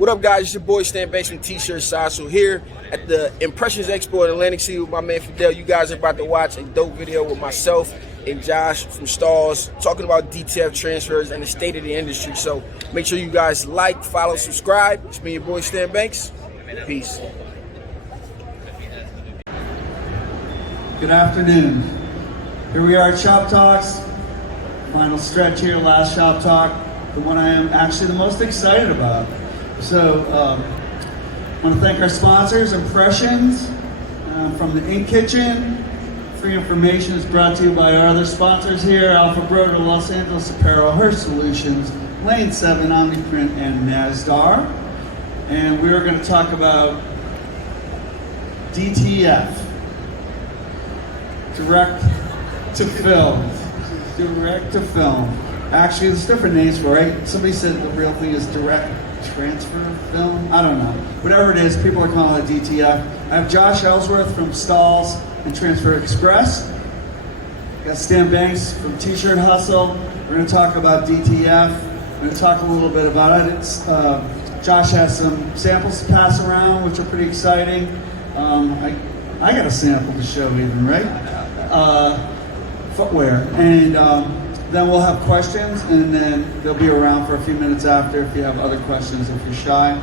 What up, guys? It's your boy Stan Banks from T-Shirt Side. So here at the Impressions Expo in Atlantic City with my man Fidel. You guys are about to watch a dope video with myself and Josh from Stahls talking about DTF transfers and the state of the industry. So make sure you guys like, follow, subscribe. It's me, your boy Stan Banks. Peace. Good afternoon. Here we are at Shop Talks. Final stretch here, last Shop Talk. The one I am actually the most excited about. So, I want to thank our sponsors, Impressions, from the Ink Kitchen. Free information is brought to you by our other sponsors here, Alpha Broder, Los Angeles Apparel, Her Solutions, Lane 7, Omniprint, and Nasdar. And we are going to talk about DTF, Direct to Film. Direct to Film. Actually, there's different names for it, right? Somebody said the real thing is direct transfer film. I don't know. Whatever it is, people are calling it DTF. I have Josh Ellsworth from Stahls and Transfer Express. Got Stan Banks from T-Shirt Hustle. We're going to talk about DTF. We're going to talk a little bit about it. Josh has some samples to pass around, which are pretty exciting. I got a sample to show even, right? Footwear. And then we'll have questions, and then they'll be around for a few minutes after if you have other questions, if you're shy.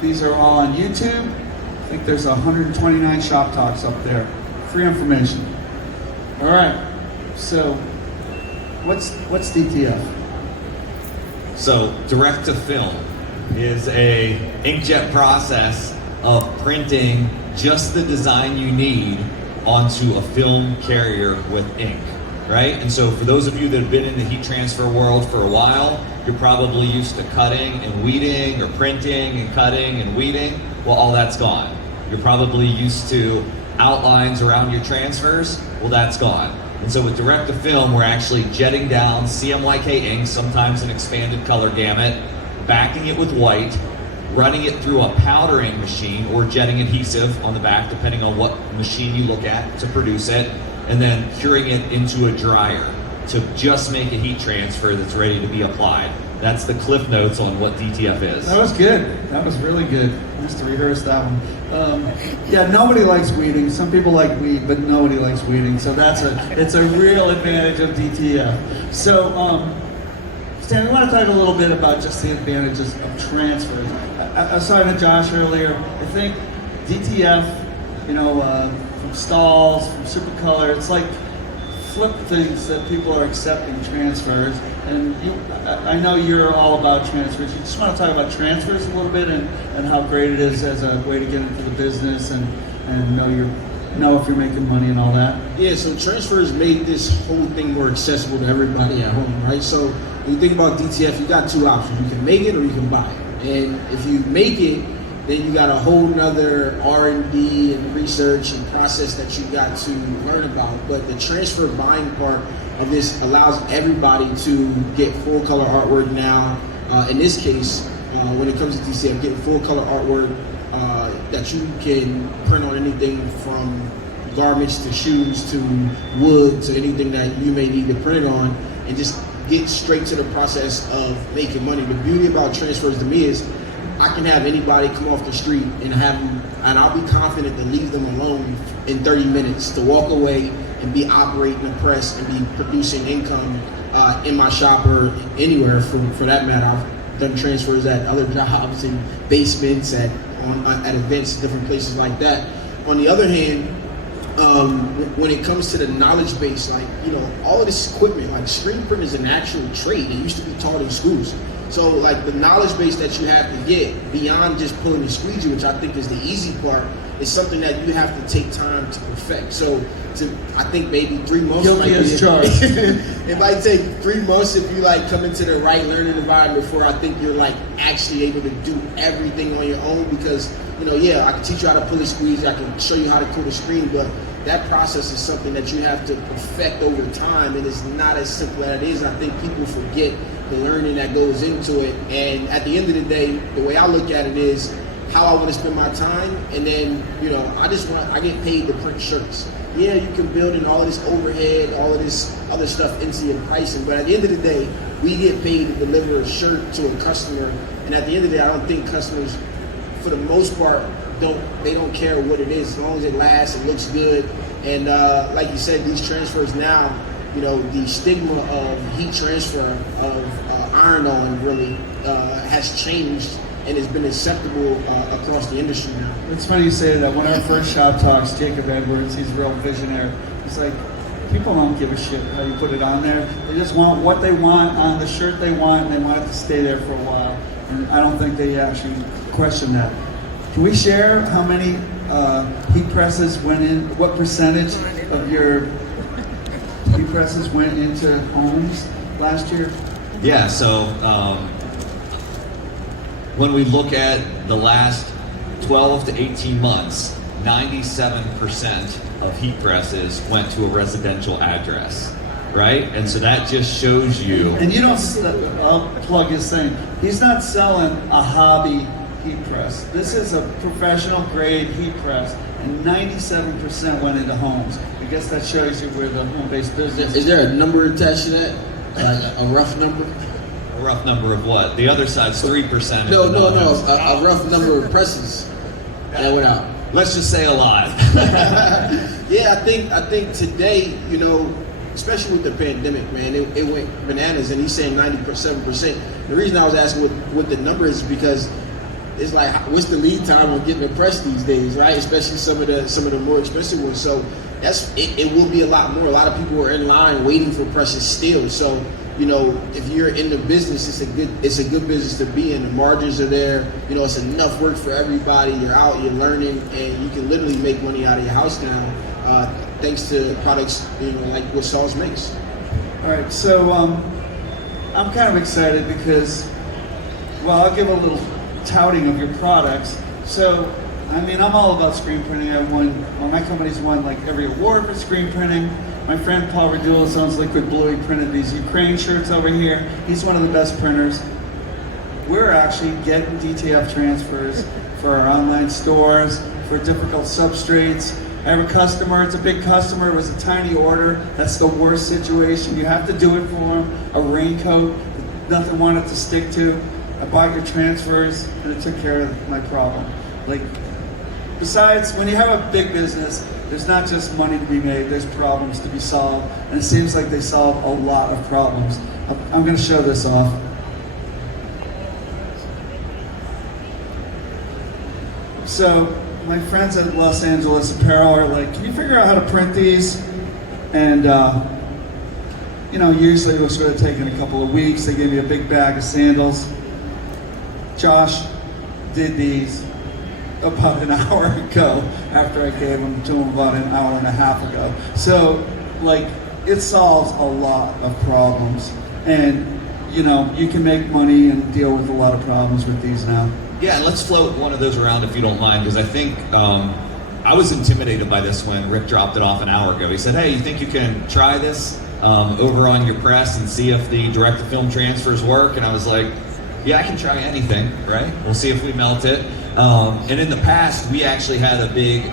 These are all on YouTube. I think there's 129 Shop Talks up there. Free information. All right, so what's DTF? So direct to film is a inkjet process of printing just the design you need onto a film carrier with ink. Right? And so for those of you that have been in the heat transfer world for a while, you're probably used to cutting and weeding, or printing and cutting and weeding. Well, all that's gone. You're probably used to outlines around your transfers. Well, that's gone. And so with direct to film, we're actually jetting down CMYK ink, sometimes an expanded color gamut, backing it with white, running it through a powdering machine or jetting adhesive on the back, depending on what machine you look at to produce it, and then curing it into a dryer to just make a heat transfer that's ready to be applied. That's the cliff notes on what DTF is. That was good. That was really good. I used to rehearse that one. Yeah, nobody likes weeding. Some people like weed, but nobody likes weeding. So it's a real advantage of DTF. So, Stan, we want to talk a little bit about just the advantages of transfers. I was talking to Josh earlier. I think DTF, from Stahls, from Supercolor, it's like flip things that people are accepting transfers. And I know you're all about transfers. You just want to talk about transfers a little bit and how great it is as a way to get into the business and know if you're making money and all that. Yeah, so transfers made this whole thing more accessible to everybody at home, right? So when you think about DTF, you got two options. You can make it or you can buy it. And if you make it, then you got a whole nother R&D and research and process that you got to learn about. But the transfer buying part of this allows everybody to get full color artwork now. In this case, when it comes to DTF, getting full color artwork that you can print on anything from garments to shoes to wood to anything that you may need to print it on, and just get straight to the process of making money. The beauty about transfers to me is I can have anybody come off the street and I'll be confident to leave them alone in 30 minutes to walk away and be operating a press and be producing income in my shop or anywhere for that matter. I've done transfers at other jobs, in basements, at events, different places like that. On the other hand, when it comes to the knowledge base, all of this equipment, like screen print is an actual trade. It used to be taught in schools. So the knowledge base that you have to get beyond just pulling the squeegee, which I think is the easy part, is something that you have to take time to perfect. So I think maybe 3 months. Guilty as charged. It might take 3 months if you come into the right learning environment before I think you're actually able to do everything on your own, because I can teach you how to pull a squeegee, I can show you how to pull the screen, but that process is something that you have to perfect over time, and it's not as simple as it is. I think people forget the learning that goes into it, and at the end of the day, the way I look at it is how I want to spend my time, and then I get paid to print shirts. Yeah, you can build in all of this overhead, all of this other stuff into your pricing, but at the end of the day, we get paid to deliver a shirt to a customer, and at the end of the day, I don't think customers, for the most part, don't care what it is, as long as it lasts, it looks good. And like you said, these transfers now, the stigma of heat transfer, of iron-on really has changed and has been acceptable across the industry now. It's funny you say that. One of our first shop talks, Jacob Edwards, he's a real visionary. He's like, people don't give a shit how you put it on there. They just want what they want on the shirt they want, and they want it to stay there for a while. And I don't think they actually question that. Can we share how many heat presses went in, what percentage of your heat presses went into homes last year? Yeah, so when we look at the last 12 to 18 months, 97% of heat presses went to a residential address, right? And so that just shows you. And you don't, I'll plug his thing. He's not selling a hobby heat press. This is a professional grade heat press, and 97% went into homes. I guess that shows you where the home-based business Is there a number attached to that? Like a rough number? A rough number of what? The other side's 3%. No. A rough number of presses that went out. Let's just say a lot. Yeah, I think today, especially with the pandemic, man, it went bananas, and he's saying 97%. The reason I was asking what the number is because it's like, what's the lead time on getting a press these days, right? Especially some of the more expensive ones. So it will be a lot more. A lot of people are in line waiting for presses still. So if you're in the business, it's a good business to be in. The margins are there. It's enough work for everybody. You're out, you're learning, and you can literally make money out of your house now, thanks to products like what Stahls makes. All right, so I'm kind of excited because, well, I'll give a little touting of your products. So, I'm all about screen printing. My company's won like every award for screen printing. My friend Paul Radula owns Liquid Blue. He printed these Ukraine shirts over here. He's one of the best printers. We're actually getting DTF transfers for our online stores, for difficult substrates. I have a customer, it's a big customer, it was a tiny order. That's the worst situation. You have to do it for them. A raincoat, nothing wanted to stick to. I bought your transfers and it took care of my problem. Besides, when you have a big business, there's not just money to be made, there's problems to be solved. And it seems like they solve a lot of problems. I'm going to show this off. So, my friends at Los Angeles Apparel are like, can you figure out how to print these? And, usually it was sort of taking a couple of weeks. They gave me a big bag of sandals. Josh did these about an hour ago after I gave them to him about an hour and a half ago. So, it solves a lot of problems. And, you can make money and deal with a lot of problems with these now. Yeah, let's float one of those around if you don't mind, because I think I was intimidated by this when Rick dropped it off an hour ago. He said, hey, you think you can try this over on your press and see if the direct-to-film transfers work? And I was like, yeah, I can try anything, right? We'll see if we melt it. And in the past, we actually had a big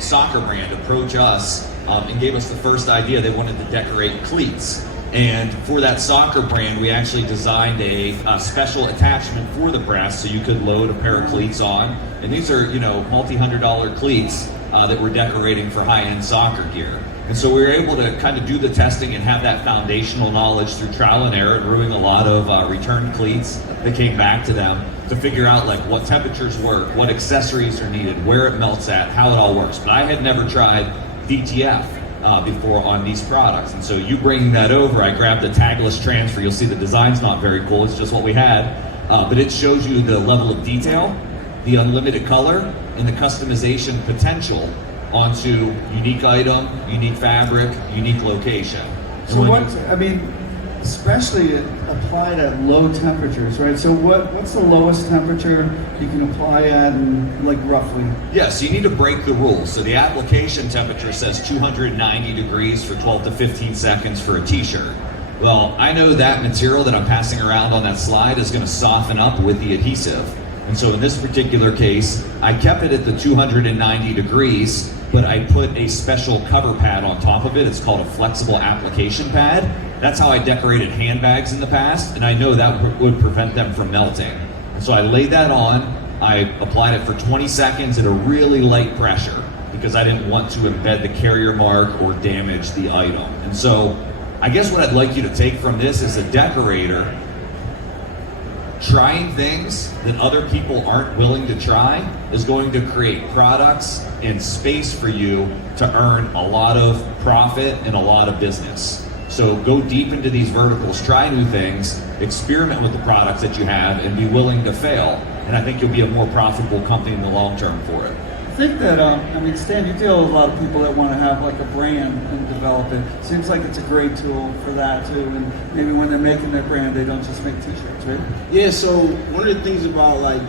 soccer brand approach us and gave us the first idea. They wanted to decorate cleats. And for that soccer brand, we actually designed a special attachment for the press so you could load a pair of cleats on. And these are, multi-$100 cleats that we're decorating for high-end soccer gear. And so we were able to kind of do the testing and have that foundational knowledge through trial and error, brewing a lot of returned cleats that came back to them to figure out what temperatures work, what accessories are needed, where it melts at, how it all works. But I had never tried DTF before on these products. And so you bringing that over, I grabbed a tagless transfer. You'll see the design's not very cool, it's just what we had. But it shows you the level of detail, the unlimited color, and the customization potential onto unique item, unique fabric, unique location. So especially applied at low temperatures, right? So what's the lowest temperature you can apply at, and roughly? Yeah, so you need to break the rules. So the application temperature says 290 degrees for 12 to 15 seconds for a t-shirt. Well, I know that material that I'm passing around on that slide is going to soften up with the adhesive. And so in this particular case, I kept it at the 290 degrees, but I put a special cover pad on top of it. It's called a flexible application pad. That's how I decorated handbags in the past, and I know that would prevent them from melting. And so I laid that on, I applied it for 20 seconds at a really light pressure because I didn't want to embed the carrier mark or damage the item. And so I guess what I'd like you to take from this as a decorator, trying things that other people aren't willing to try is going to create products and space for you to earn a lot of profit and a lot of business. So go deep into these verticals, try new things, experiment with the products that you have, and be willing to fail. And I think you'll be a more profitable company in the long term for it. I think that, Stan, you deal with a lot of people that want to have like a brand and develop it. Seems like it's a great tool for that too. And maybe when they're making their brand, they don't just make t-shirts, right? Yeah, so one of the things about like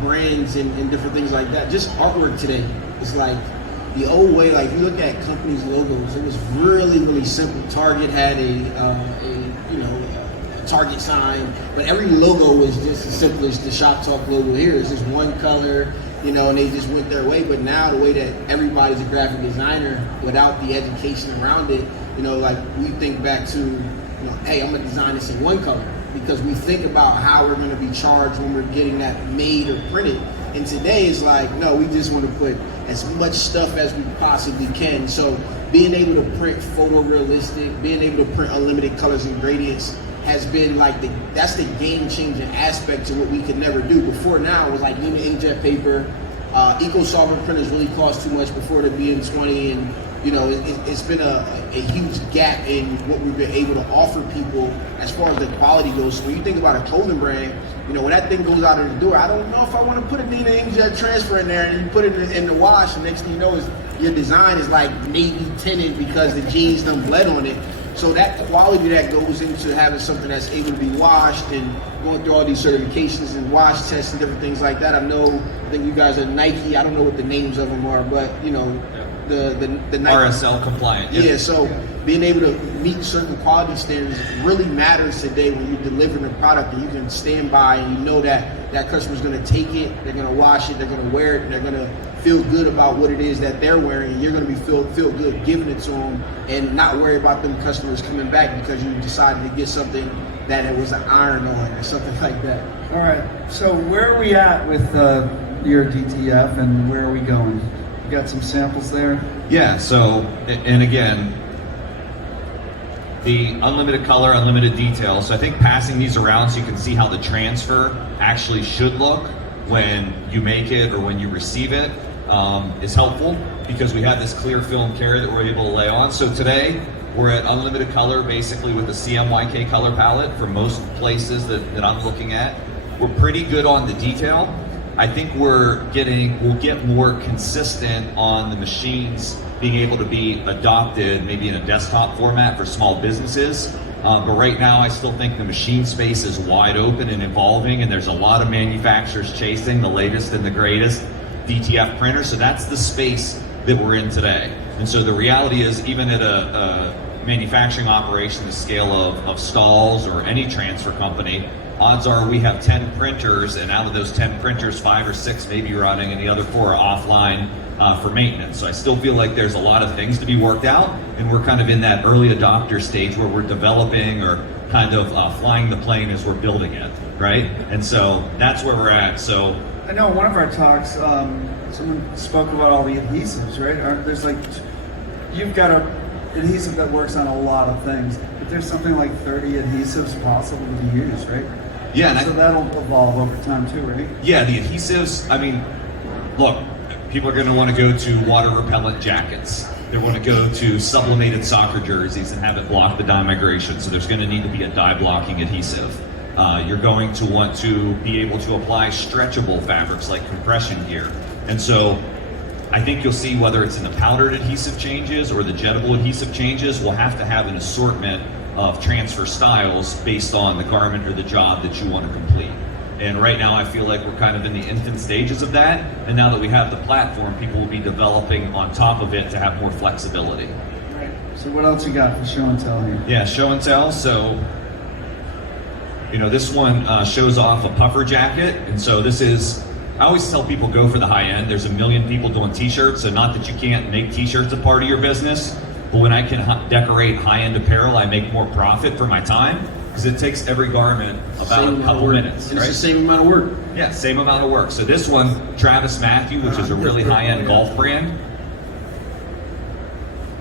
brands and different things like that, just artwork today is like the old way. Like you look at companies' logos, it was really, really simple. Target had a Target sign, but every logo was just as simple as the Shop Talk logo here. It's just one color, and they just went their way. But now the way that everybody's a graphic designer without the education around it, like we think back to, hey, I'm gonna design this in one color because we think about how we're gonna be charged when we're getting that made or printed. And today it's like, no, we just want to put as much stuff as we possibly can. So being able to print photorealistic, being able to print unlimited colors and gradients has been like that's the game-changing aspect to what we could never do. Before now, it was like unit inkjet paper, eco-solvent printers really cost too much before the BN20, and it's been a huge gap in what we've been able to offer people as far as the quality goes. So when you think about a clothing brand, when that thing goes out of the door, I don't know if I want to put a Nina inkjet transfer in there and you put it in the wash, and next thing you know is your design is like navy tinted because the jeans done bled on it. So that quality that goes into having something that's able to be washed and going through all these certifications and wash tests and different things like that. I think you guys are Nike. I don't know what the names of them are, but the Nike RSL compliant. Yep. Yeah, so being able to meet certain quality standards really matters today when you're delivering a product and you can stand by and you know that that customer's going to take it, they're going to wash it, they're going to wear it, and they're going to feel good about what it is that they're wearing, and you're going to be feel good giving it to them and not worry about them customers coming back because you decided to get something that it was an iron on or something like that. All right, so where are we at with your DTF and where are we going? You got some samples there? Yeah, so, and again, the unlimited color, unlimited detail. So I think passing these around so you can see how the transfer actually should look when you make it or when you receive it is helpful because we have this clear film carrier that we're able to lay on. So today, we're at unlimited color, basically with the CMYK color palette for most places that I'm looking at. We're pretty good on the detail. I think we'll get more consistent on the machines being able to be adopted maybe in a desktop format for small businesses. But right now I still think the machine space is wide open and evolving, and there's a lot of manufacturers chasing the latest and the greatest DTF printer. So that's the space that we're in today. And so the reality is, even at a manufacturing operation the scale of Stahls or any transfer company, odds are we have 10 printers, and out of those 10 printers, 5 or 6 may be running, and the other 4 are offline for maintenance. So I still feel like there's a lot of things to be worked out, and we're kind of in that early adopter stage where we're developing or kind of flying the plane as we're building it, right? And so that's where we're at. So I know in one of our talks, someone spoke about all the adhesives, right? There's like, you've got an adhesive that works on a lot of things, but there's something like 30 adhesives possible to be used, right? Yeah, so that'll evolve over time too, right? Yeah, the adhesives, I mean, look, people are going to want to go to water repellent jackets. They want to go to sublimated soccer jerseys and have it block the dye migration. So there's going to need to be a dye blocking adhesive. You're going to want to be able to apply stretchable fabrics like compression gear. And so I think you'll see whether it's in the powdered adhesive changes or the jettable adhesive changes, we'll have to have an assortment of transfer styles based on the garment or the job that you want to complete. And right now I feel like we're kind of in the infant stages of that. And now that we have the platform, people will be developing on top of it to have more flexibility. Right. So what else you got for show and tell here? Yeah, show and tell. So You know, this one shows off a puffer jacket, and so this is, I always tell people go for the high end. There's a million people doing t-shirts, so not that you can't make t-shirts a part of your business, but when I can decorate high-end apparel, I make more profit for my time, because it takes every garment about a couple minutes, and right? it's the same amount of work. Yeah, same amount of work. So this one, Travis Matthew, which is a really high-end golf brand.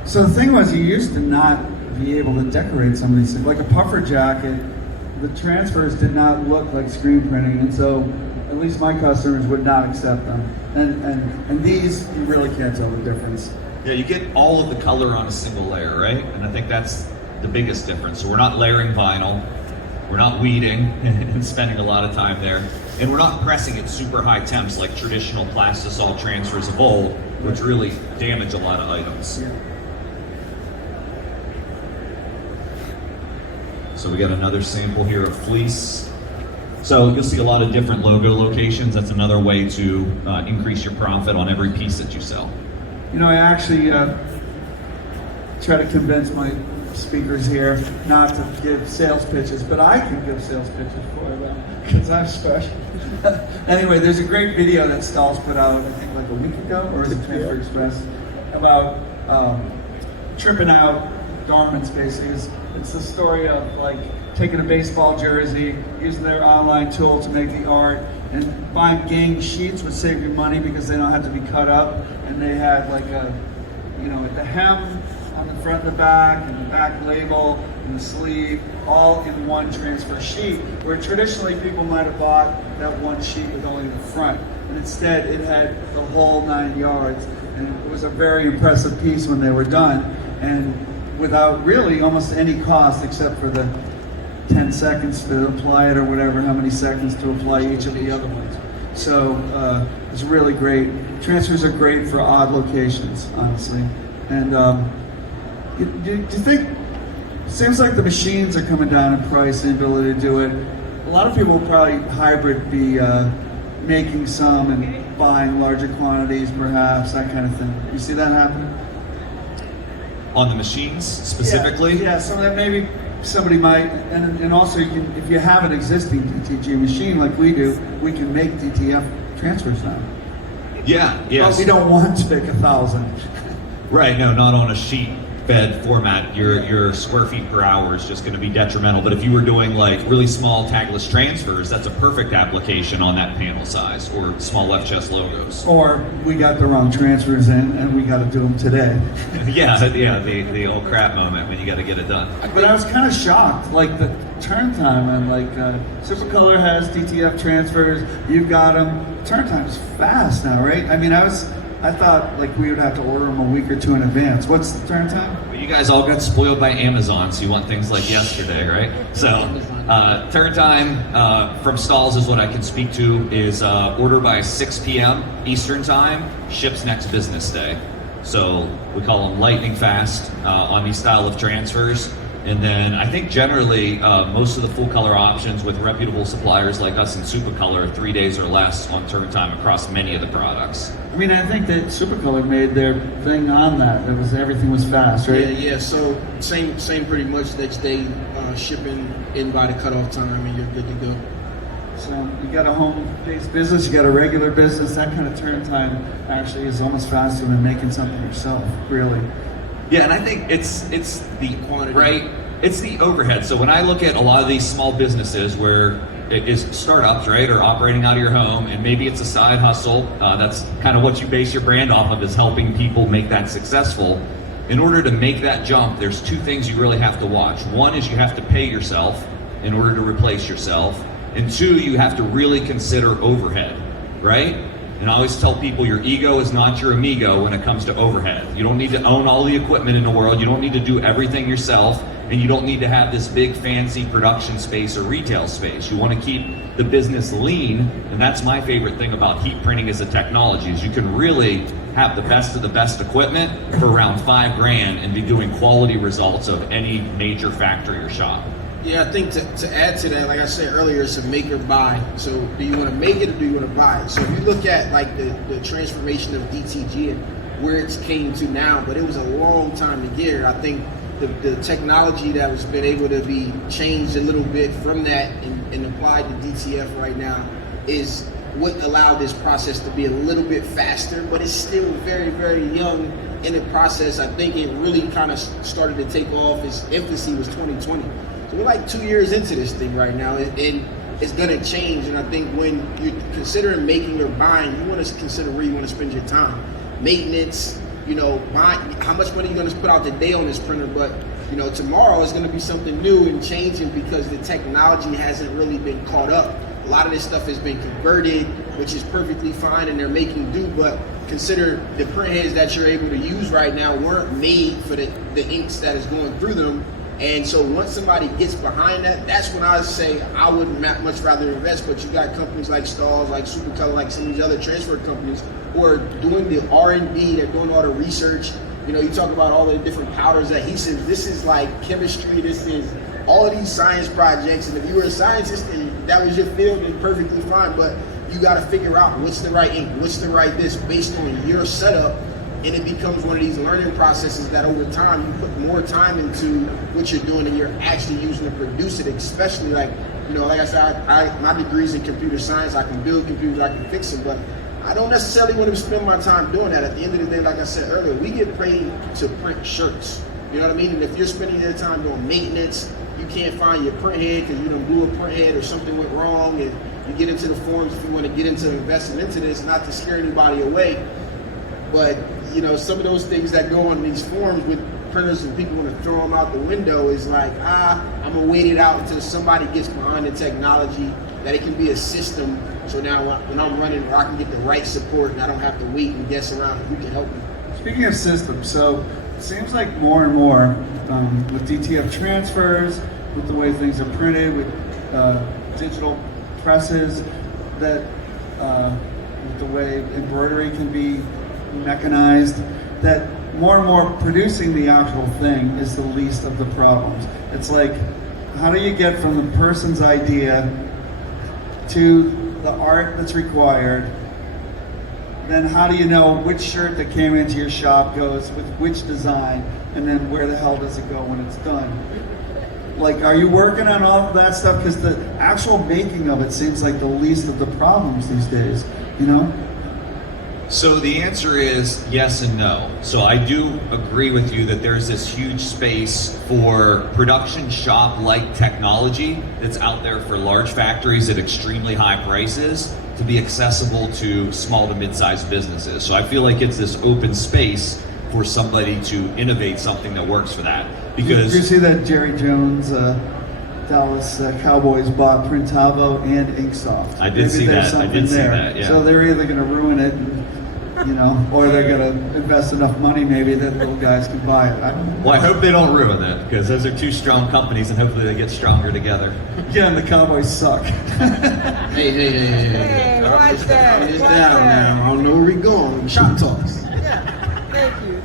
So the thing was, you used to not be able to decorate some of these things. Like a puffer jacket, the transfers did not look like screen printing, and so at least my customers would not accept them. And these, you really can't tell the difference. Yeah, you get all of the color on a single layer, right? And I think that's the biggest difference. So we're not layering vinyl, we're not weeding and spending a lot of time there, and we're not pressing at super high temps like traditional plastisol transfers of old, which really damage a lot of items. Yeah. So we got another sample here of fleece. So you'll see a lot of different logo locations. That's another way to increase your profit on every piece that you sell. You know, I actually try to convince my speakers here not to give sales pitches, but I can give sales pitches for them because I'm special. Anyway, there's a great video that Stahls put out, I think like a week ago, or is it Transfer Express, about tripping out garments, basically. It's the story of like taking a baseball jersey, using their online tool to make the art, and buying gang sheets would save you money because they don't have to be cut up, and they had like a, you know, the hem on the front and the back, and the back label, and the sleeve, all in one transfer sheet, where traditionally people might have bought that one sheet with only the front, and instead it had the whole 9 yards, and it was a very impressive piece when they were done, and without really almost any cost except for the 10 seconds to apply it or whatever, how many seconds to apply each of the other ones. So it's really great. Transfers are great for odd locations, honestly. And do you think, it seems like the machines are coming down in price, the ability to do it. A lot of people will probably hybrid be making some and buying larger quantities perhaps, that kind of thing. You see that happening? On the machines specifically? Yeah, so that maybe somebody might, and also you can, if you have an existing DTG machine like we do, we can make DTF transfers now. Yeah, yes. But we don't want to make 1,000. Right, no, not on a sheet fed format. Your square feet per hour is just going to be detrimental. But if you were doing like really small tagless transfers, that's a perfect application on that panel size, or small left chest logos. Or we got the wrong transfers in and we got to do them today. yeah, the old crap moment when you got to get it done. But I was kind of shocked, like the turn time, and like Supercolor has DTF transfers, you've got them. Turn time is fast now, right? I mean, I thought like we would have to order them a week or two in advance. What's the turn time? Well, you guys all got spoiled by Amazon, so you want things like yesterday, right? So turn time from Stahls is what I can speak to is order by 6 p.m. Eastern time, ships next business day. So we call them lightning fast on these style of transfers. And then I think generally most of the full color options with reputable suppliers like us in Supercolor are 3 days or less on turn time across many of the products. I mean, I think that Supercolor made their thing on that. Everything was fast, right? Yeah. So same pretty much next day, shipping in by the cutoff time, and you're good to go. So you got a home-based business, you got a regular business. That kind of turn time actually is almost faster than making something yourself, really. Yeah, and I think it's the quantity, right? It's the overhead. So when I look at a lot of these small businesses where it is startups, right, or operating out of your home, and maybe it's a side hustle, that's kind of what you base your brand off of, is helping people make that successful. In order to make that jump, there's two things you really have to watch. One is you have to pay yourself in order to replace yourself. And two, you have to really consider overhead, right? And I always tell people your ego is not your amigo when it comes to overhead. You don't need to own all the equipment in the world. You don't need to do everything yourself. And you don't need to have this big fancy production space or retail space. You want to keep the business lean. And that's my favorite thing about heat printing as a technology, is you can really have the best of the best equipment for around $5,000 and be doing quality results of any major factory or shop. Yeah, I think to add to that, like I said earlier, it's a make or buy. So do you want to make it or do you want to buy it? So if you look at like the transformation of DTG and where it's came to now, but it was a long time to get here. I think the technology that was been able to be changed a little bit from that and applied to DTF right now is what allowed this process to be a little bit faster, but it's still very, very young in the process. I think it really kind of started to take off. Its infancy was 2020. So we're like 2 years into this thing right now, and it's gonna change. And I think when you're considering making or buying, you want to consider where you want to spend your time. Maintenance, buying, how much money you're gonna put out today on this printer, but tomorrow is gonna be something new and changing because the technology hasn't really been caught up. A lot of this stuff has been converted, which is perfectly fine, and they're making do, but consider the print heads that you're able to use right now weren't made for the inks that is going through them. And so once somebody gets behind that, that's when I say I would much rather invest. But you got companies like Stahls, like Supercolor, like some of these other transfer companies who are doing the R&D, they're doing all the research. You talk about all the different powders, adhesives. This is like chemistry, this is all of these science projects. And if you were a scientist and that was your field, then perfectly fine. But you got to figure out what's the right ink, what's the right this based on your setup. And it becomes one of these learning processes that over time you put more time into what you're doing and you're actually using to produce it, especially like I said, my degree's in computer science. I can build computers, I can fix them, but I don't necessarily want to spend my time doing that. At the end of the day, like I said earlier, we get paid to print shirts. You know what I mean? And if you're spending your time doing maintenance, you can't find your print head because you done blew a print head or something went wrong, and you get into the forums if you want to get into investing into this, not to scare anybody away. But some of those things that go on these forums with printers and people want to throw them out the window is like, I'm gonna wait it out until somebody gets behind the technology, that it can be a system. So now when I'm running, I can get the right support and I don't have to wait and guess around who can help me. Speaking of systems, so it seems like more and more with DTF transfers, with the way things are printed, with digital presses, that with the way embroidery can be mechanized, that more and more producing the actual thing is the least of the problems. It's like, how do you get from the person's idea to the art that's required? Then how do you know which shirt that came into your shop goes with which design, and then where the hell does it go when it's done? Like, are you working on all of that stuff? Because the actual making of it seems like the least of the problems these days, So the answer is yes and no. So I do agree with you that there's this huge space for production shop-like technology that's out there for large factories at extremely high prices to be accessible to small to mid-sized businesses. So I feel like it's this open space for somebody to innovate something that works for that. Because did you see that Jerry Jones Dallas Cowboys bought Printavo and Inksoft? I did see that. I did see that. Yeah. So they're either going to ruin it, or they're going to invest enough money maybe that little guys can buy it. Well, I hope they don't ruin it, because those are two strong companies, and hopefully they get stronger together. Yeah, and the Cowboys suck. Hey, watch that. It's Watch down that. now. I don't know where we're going. Shop talks. Yeah. Thank you.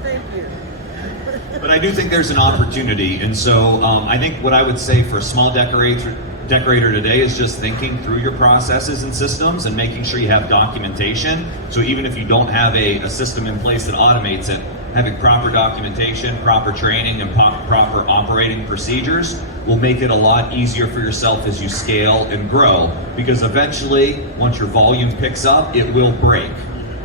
But I do think there's an opportunity, and so I think what I would say for a small decorator today is just thinking through your processes and systems and making sure you have documentation. So even if you don't have a system in place that automates it, having proper documentation, proper training, and proper operating procedures will make it a lot easier for yourself as you scale and grow, because eventually, once your volume picks up, it will break,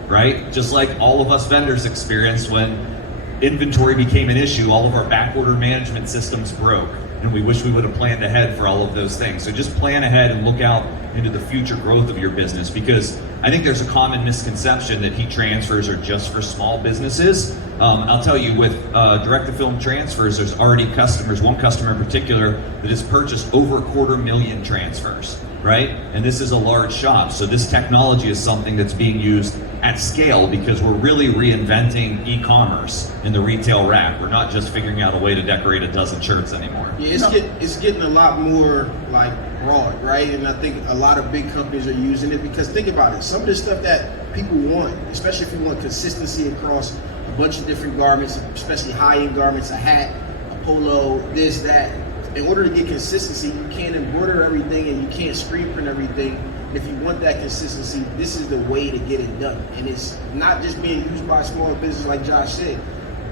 right? Just like all of us vendors experienced when inventory became an issue, all of our back order management systems broke, and we wish we would have planned ahead for all of those things. So just plan ahead and look out into the future growth of your business, because I think there's a common misconception that heat transfers are just for small businesses. I'll tell you, with direct-to-film transfers, there's already customers, one customer in particular, that has purchased over 250,000 transfers, right? And this is a large shop, so this technology is something that's being used at scale, because we're really reinventing e-commerce in the retail rack. We're not just figuring out a way to decorate a dozen shirts anymore. Yeah, it's getting a lot more like broad, right? And I think a lot of big companies are using it, because think about it, some of the stuff that people want, especially if you want consistency across a bunch of different garments, especially high-end garments, a hat, a polo, this, that. In order to get consistency, you can't embroider everything and you can't screen print everything. If you want that consistency, this is the way to get it done. And it's not just being used by a small business like Josh said.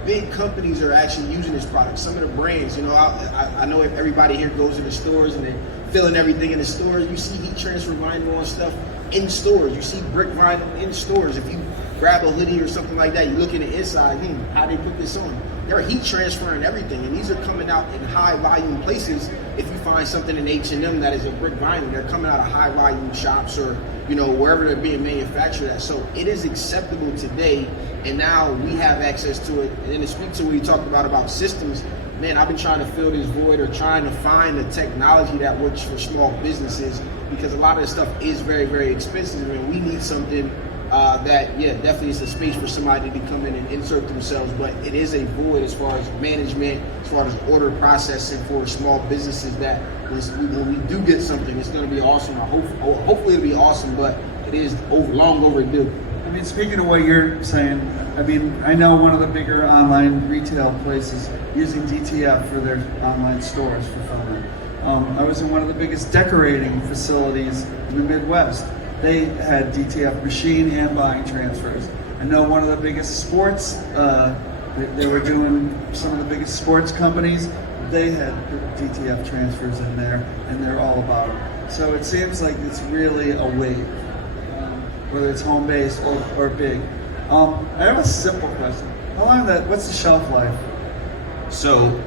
big companies are actually using this product. Some of the brands, you know, I know if everybody here goes to the stores and they're filling everything in the stores. You see heat transfer vinyl on stuff in stores. You see brick vinyl in stores. If you grab a hoodie or something like that, you look in the inside, how they put this on. They're heat transferring everything, and these are coming out in high volume places. If you find something in H&M that is a brick vinyl, they're coming out of high volume shops or, you know, wherever they're being manufactured at. So it is acceptable today, and now we have access to it. And to speak to what you talked about systems, man, I've been trying to fill this void or trying to find the technology that works for small businesses, because a lot of this stuff is very, very expensive, and we need something that, yeah, definitely is a space for somebody to come in and insert themselves, but it is a void as far as management, as far as order processing for small businesses, that when we do get something, it's going to be awesome. Hopefully it'll be awesome, but it is long overdue. I mean, speaking of what you're saying, I mean, I know one of the bigger online retail places using DTF for their online stores for fulfillment. I was in one of the biggest decorating facilities in the Midwest. They had DTF machine and buying transfers. I know one of the biggest sports, they were doing some of the biggest sports companies, they had DTF transfers in there, and they're all about them. So it seems like it's really a wave, whether it's home-based or big. I have a simple question. What's the shelf life? So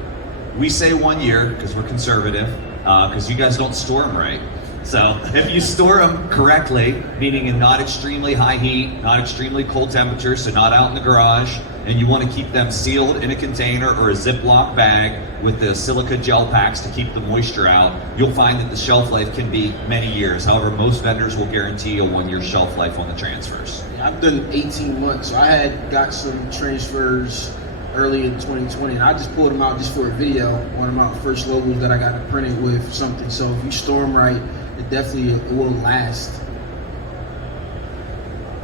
we say 1 year because we're conservative, because you guys don't store them right. So if you store them correctly, meaning in not extremely high heat, not extremely cold temperatures, so not out in the garage, and you want to keep them sealed in a container or a Ziploc bag with the silica gel packs to keep the moisture out, you'll find that the shelf life can be many years. However, most vendors will guarantee a 1 year shelf life on the transfers. I've done 18 months, so I had got some transfers early in 2020, and I just pulled them out just for a video. One of my first logos that I got printed with something. So if you store them right, it will last.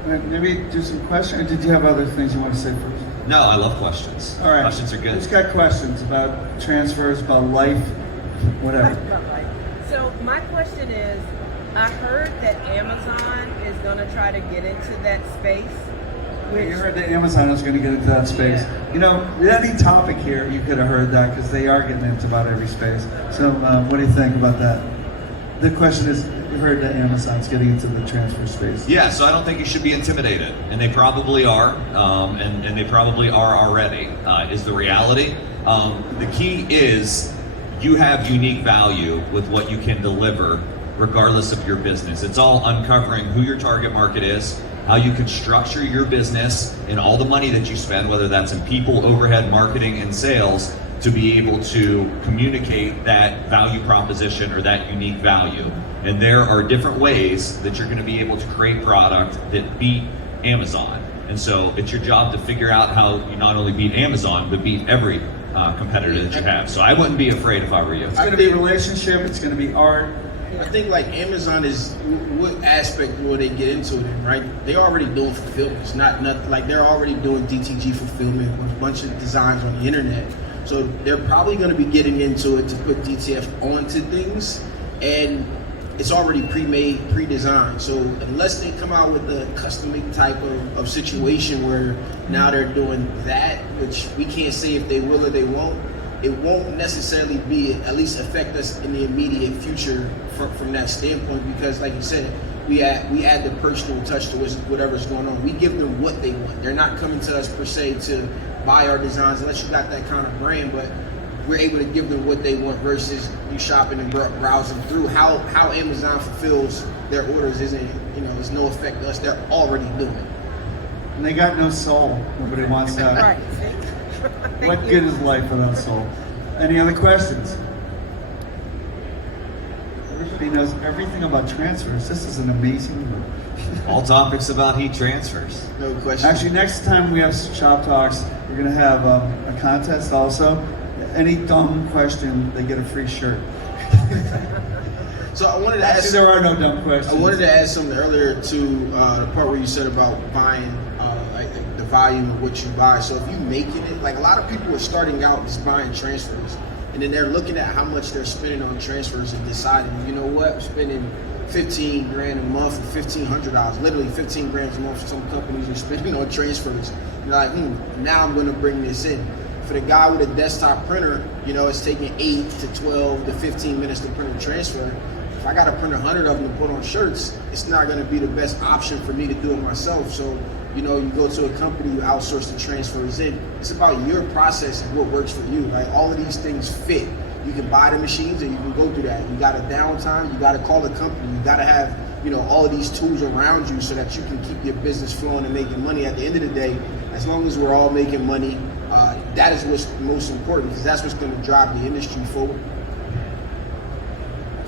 Maybe do some questions, or did you have other things you want to say first? No, I love questions. All right. Questions are good. Who's got questions about transfers, about life, whatever? So my question is, I heard that Amazon is going to try to get into that space. You heard that Amazon is going to get into that space. Yeah. You know, any topic here, you could have heard that, because they are getting into about every space. So what do you think about that? The question is, you heard that Amazon's getting into the transfer space. Yeah, so I don't think you should be intimidated, and they probably are, and they probably are already, is the reality. The key is you have unique value with what you can deliver regardless of your business. It's all uncovering who your target market is, how you can structure your business, and all the money that you spend, whether that's in people, overhead, marketing, and sales, to be able to communicate that value proposition or that unique value. And there are different ways that you're going to be able to create product that beat Amazon. And so it's your job to figure out how you not only beat Amazon, but beat every competitor that you have. So I wouldn't be afraid if I were you. It's going to be relationship, it's going to be art. I think like Amazon is, what aspect will they get into it in, right? They're already doing fulfillment. It's not like they're already doing DTG fulfillment with a bunch of designs on the internet. So they're probably going to be getting into it to put DTF onto things, and it's already pre-made, pre-designed. So unless they come out with a custom-made type of situation where now they're doing that, which we can't say if they will or they won't, it won't necessarily be, at least affect us in the immediate future from that standpoint, because like you said, we add the personal touch to whatever's going on. We give them what they want. They're not coming to us per se to buy our designs unless you got that kind of brand, but we're able to give them what they want versus you shopping and browsing through. How Amazon fulfills their orders isn't, it's no effect to us. They're already doing it. And they got no soul. Nobody wants that. Right. What good is life without soul? Any other questions? Everybody knows everything about transfers. This is an amazing room. All topics about heat transfers. No question. Actually, next time we have shop talks, we're going to have a contest also. Any dumb question, they get a free shirt. So I wanted to Actually, ask. there are no dumb questions. I wanted to add something earlier to the part where you said about buying, like the volume of what you buy. So if you making it, like a lot of people are starting out just buying transfers, and then they're looking at how much they're spending on transfers and deciding, you know what, I'm spending $15 grand a month or $1,500, literally 15 grand a month. Some companies are spending on transfers. You're like, now I'm going to bring this in. For the guy with a desktop printer, it's taking 8 to 12 to 15 minutes to print a transfer. If I got to print 100 of them to put on shirts, it's not going to be the best option for me to do it myself. So, you go to a company, you outsource the transfers in. It's about your process and what works for you, right? All of these things fit. You can buy the machines and you can go through that. You got a downtime, you got to call the company, you got to have, all of these tools around you so that you can keep your business flowing and making money. At the end of the day, as long as we're all making money, that is what's most important, because that's what's going to drive the industry forward.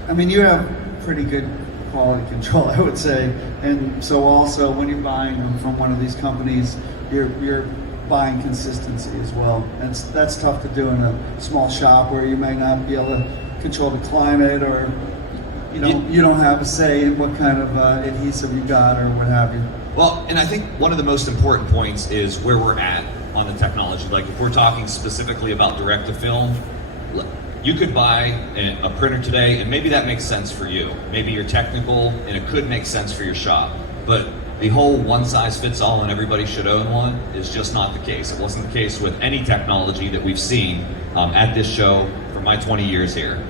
I mean, you have pretty good quality control, I would say. And so also when you're buying them from one of these companies, you're buying consistency as well. And that's tough to do in a small shop where you may not be able to control the climate, or you don't have a say in what kind of adhesive you got or what have you. Well, and I think one of the most important points is where we're at on the technology. Like if we're talking specifically about direct to film, you could buy a printer today, and maybe that makes sense for you. Maybe you're technical, and it could make sense for your shop. But the whole one size fits all and everybody should own one is just not the case. It wasn't the case with any technology that we've seen at this show for my 20 years here.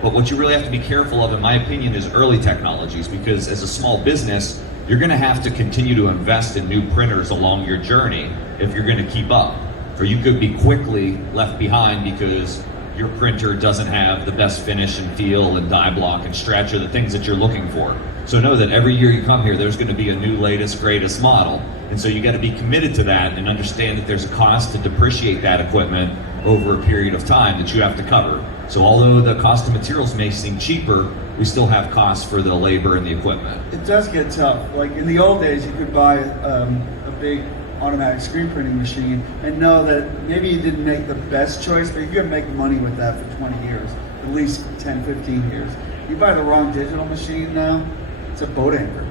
But what you really have to be careful of, in my opinion, is early technologies, because as a small business, you're going to have to continue to invest in new printers along your journey if you're going to keep up. Or you could be quickly left behind because your printer doesn't have the best finish and feel and die block and stretch, or the things that you're looking for. So know that every year you come here, there's going to be a new, latest, greatest model. And so you got to be committed to that and understand that there's a cost to depreciate that equipment over a period of time that you have to cover. So although the cost of materials may seem cheaper, we still have costs for the labor and the equipment. It does get tough. Like in the old days, you could buy a big automatic screen printing machine and know that maybe you didn't make the best choice, but you're going to make money with that for 20 years, at least 10, 15 years. You buy the wrong digital machine now, it's a boat anchor.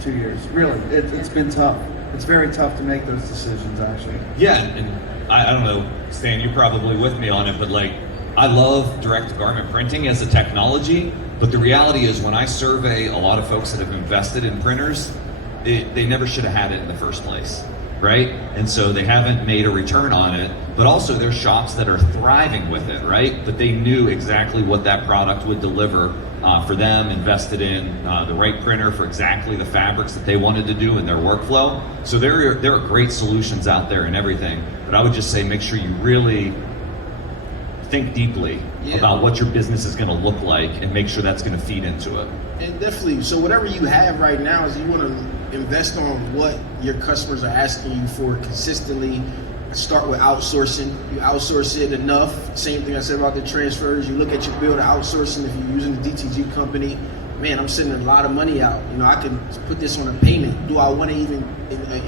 2 years. Really, it's been tough. It's very tough to make those decisions, actually. Yeah, and I don't know, Stan, you're probably with me on it, but like, I love direct garment printing as a technology, but the reality is when I survey a lot of folks that have invested in printers, they never should have had it in the first place, right? And so they haven't made a return on it, but also there's shops that are thriving with it, right? But they knew exactly what that product would deliver for them, invested in the right printer for exactly the fabrics that they wanted to do in their workflow. So there are great solutions out there and everything, but I would just say make sure you really think deeply about what your business is going to look like and make sure that's going to feed into it. And definitely, so whatever you have right now is you want to invest on what your customers are asking you for consistently. Start with outsourcing. You outsource it enough. Same thing I said about the transfers. You look at your bill to outsourcing. If you're using the DTG company, man, I'm sending a lot of money out. I can put this on a payment. Do I want to even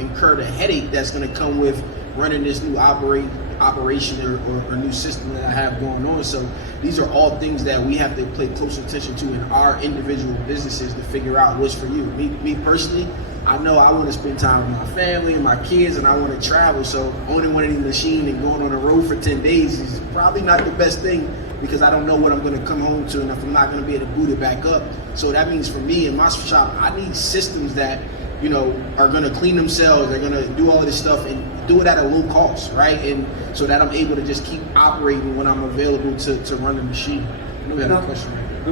incur the headache that's going to come with running this new operation or new system that I have going on? So these are all things that we have to pay close attention to in our individual businesses to figure out what's for you. Me personally, I know I want to spend time with my family and my kids, and I want to travel. So owning one of these machines and going on the road for 10 days is probably not the best thing, because I don't know what I'm going to come home to and if I'm not going to be able to boot it back up. So that means for me in my shop, I need systems that are going to clean themselves. They're going to do all of this stuff and do it at a low cost, right? And so that I'm able to just keep operating when I'm available to run the machine. I know we have a question right there.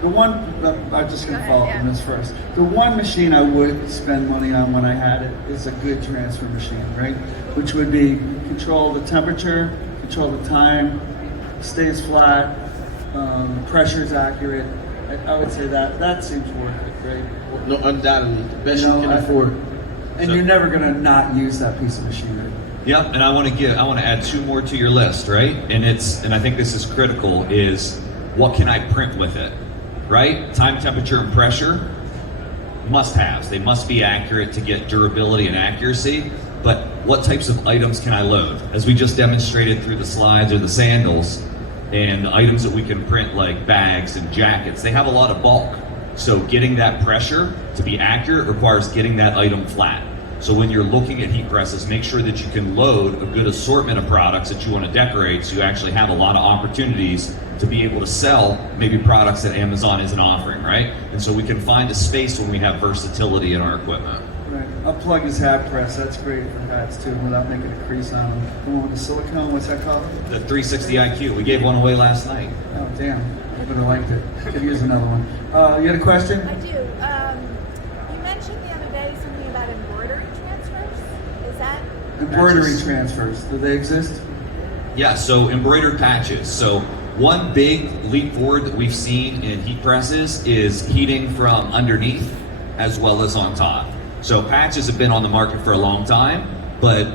The one, I'm just going to follow up on this first. The one machine I would spend money on when I had it is a good transfer machine, right? Which would be control the temperature, control the time, stays flat, pressure's accurate. I would say that seems worth it, right? No, undoubtedly, the best you can afford. And you're never going to not use that piece of machinery. Yeah, and I want to add two more to your list, right? And I think this is critical, is what can I print with it, right? Time, temperature, and pressure, must-haves. They must be accurate to get durability and accuracy, but what types of items can I load? As we just demonstrated through the slides or the sandals, and the items that we can print like bags and jackets, they have a lot of bulk. So getting that pressure to be accurate requires getting that item flat. So when you're looking at heat presses, make sure that you can load a good assortment of products that you want to decorate, so you actually have a lot of opportunities to be able to sell maybe products that Amazon isn't offering, right? And so we can find a space when we have versatility in our equipment. Right. I'll plug his hat press. That's great for hats too, without making a crease on them. The one with the silicone, what's that called? The 360 IQ, we gave one away last night. Oh, damn. I would have liked it. Could use another one. You had a question? I do. You mentioned the other day something about embroidery transfers. Is that? Embroidery transfers. Do they exist? Yeah, so embroidered patches. So one big leap forward that we've seen in heat presses is heating from underneath as well as on top. So patches have been on the market for a long time, but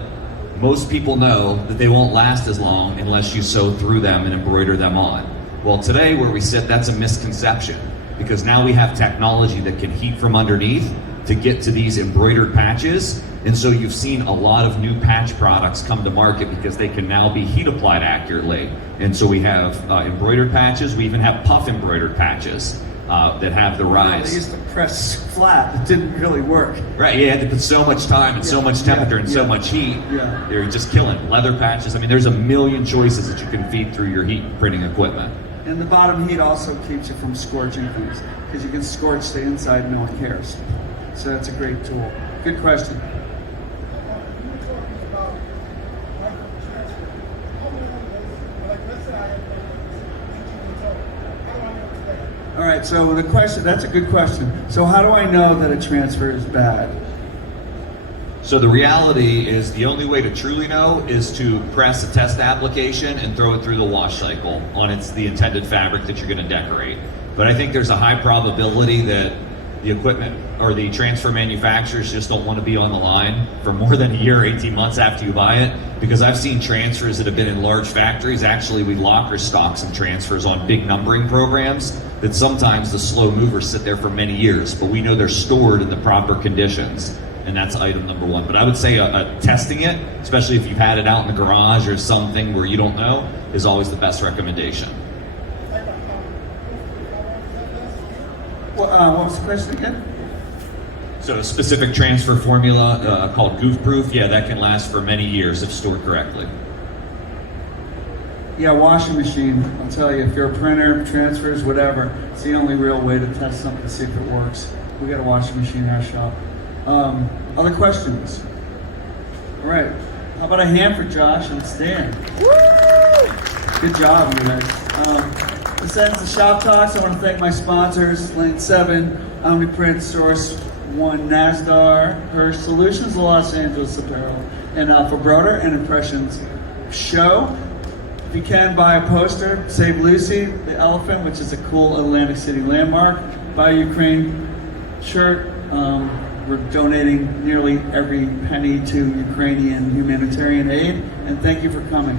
most people know that they won't last as long unless you sew through them and embroider them on. Well, today where we sit, that's a misconception, because now we have technology that can heat from underneath to get to these embroidered patches. And so you've seen a lot of new patch products come to market because they can now be heat applied accurately. And so we have embroidered patches. We even have puff embroidered patches that have the rise. They used to press flat. It didn't really work. Right, you had to put so much time and so much temperature and so much heat. Yeah. They're just killing. Leather patches. I mean, there's a million choices that you can feed through your heat printing equipment. And the bottom heat also keeps you from scorching things, because you can scorch the inside and no one cares. So that's a great tool. Good question. All right, so the question, that's a good question. So how do I know that a transfer is bad? So the reality is the only way to truly know is to press a test application and throw it through the wash cycle on the intended fabric that you're going to decorate. But I think there's a high probability that the equipment or the transfer manufacturers just don't want to be on the line for more than a year, 18 months after you buy it, because I've seen transfers that have been in large factories. Actually, we locker stock some transfers on big numbering programs that sometimes the slow movers sit there for many years, but we know they're stored in the proper conditions. And that's item number one. But I would say testing it, especially if you've had it out in the garage or something where you don't know, is always the best recommendation. Well, what was the question again? So a specific transfer formula called Goof Proof, yeah, that can last for many years if stored correctly. Yeah, washing machine. I'll tell you, if you're a printer, transfers, whatever, it's the only real way to test something to see if it works. We got a washing machine in our shop. Other questions? All right. How about a hand for Josh and Stan? Woo! Good job, you guys. This ends the shop talks. I want to thank my sponsors: Lane 7, Omniprint, Source 1, NASDAR, Hirsch Solutions, Los Angeles Apparel, and Alpha Broder and Impressions Show. If you can, buy a poster. Save Lucy, the elephant, which is a cool Atlantic City landmark. Buy a Ukraine shirt. We're donating nearly every penny to Ukrainian humanitarian aid, and thank you for coming.